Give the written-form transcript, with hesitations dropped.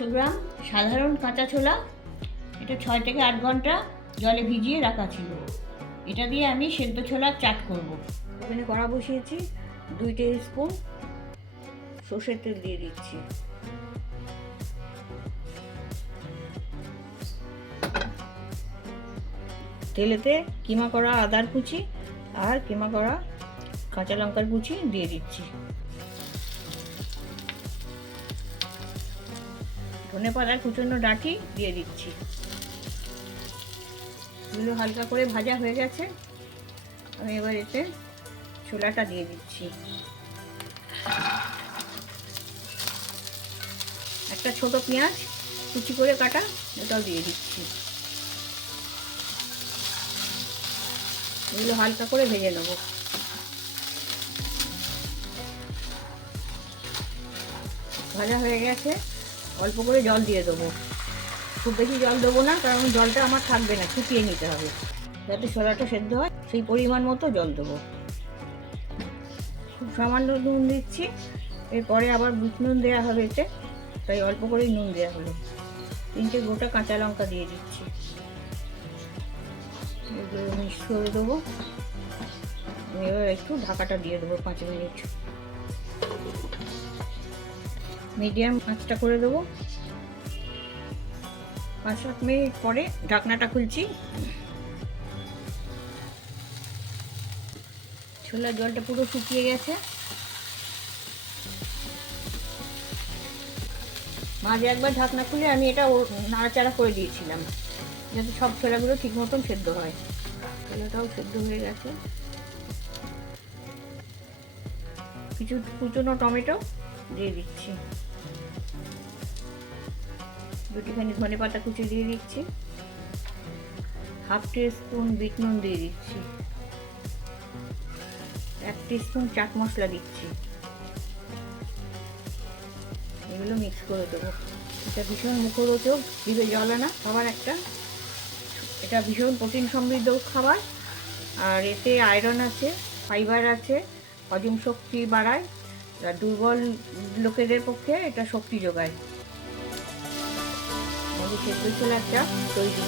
500 গ্রাম সাধারণ কাঁচা ছোলা, এটা 6 থেকে 8 ঘন্টা জলে ভিজিয়ে রাখা ছিল। এটা দিয়ে আমি সেদ্ধ ছোলার চাট করব। এখানে কড়া বসিয়েছি, 2 টেবিল স্পুন সর্ষের তেল দিয়ে দিচ্ছি। তেলেতে কিমা করা আদার কুচি আর কিমা করা কাঁচা লঙ্কার কুচি দিয়ে দিচ্ছি। ধনেপাতার কুচনো ডাঁটি দিয়ে দিচ্ছি। এগুলো হালকা করে ভাজা হয়ে গেছে, আমি এবার এতে ছোলাটা দিয়ে দিচ্ছি। একটা ছোট পেঁয়াজ কুচি করে কাটা, এটাও দিয়ে দিচ্ছি। এগুলো হালকা করে ভেজে নেব। ভাজা হয়ে গেছে, অল্প করে জল দিয়ে দেবো। খুব বেশি জল দেবো না, কারণ জলটা আমার থাকবে না, ফুটিয়ে নিতে হবে যাতে ছোলাটা সেদ্ধ হয়। সেই পরিমাণ মতো জল দেবো। খুব সামান্য নুন দিচ্ছি, এরপরে আবার বিট নুন দেওয়া হবে এতে, তাই অল্প করেই নুন দেওয়া হলো। 3টে গোটা কাঁচা লঙ্কা দিয়ে দিচ্ছি। এগুলো মিক্স করে দেবো। এবার একটু ঢাকাটা দিয়ে দেবো 5 মিনিট। মিডিয়াম আঁচটা করে দেবো। 5-7 মিনিট পরে ঢাকনাটা খুলছি। ছোলার জলটা পুরো শুকিয়ে গেছে। মাঝে একবার ঢাকনা খুলে আমি এটা নাড়াচাড়া করে দিয়েছিলাম যাতে সব ছোলাগুলো ঠিক মতন সেদ্ধ হয়। ছোলাটাও সেদ্ধ হয়ে গেছে। কিছু কুচনো টমেটো দিয়ে দিচ্ছি। দুটিখানি ধনেপাতা কুচি দিয়ে দিচ্ছি। 1/2 টিস্পুন বিট নুন দিয়ে দিচ্ছি। 1 টিস্পুন চাট মশলা দিচ্ছি। এগুলো মিক্স করে দেবো। এটা ভীষণ মুখরোচক, জিভে জল আনা খাবার একটা। এটা ভীষণ প্রোটিন সমৃদ্ধ খাবার, আর এতে আয়রন আছে, ফাইবার আছে, হজম শক্তি বাড়ায়, আর দুর্বল লোকেদের পক্ষে এটা শক্তি যোগায়। সেদ্ধ ছোলার চাট তৈরি।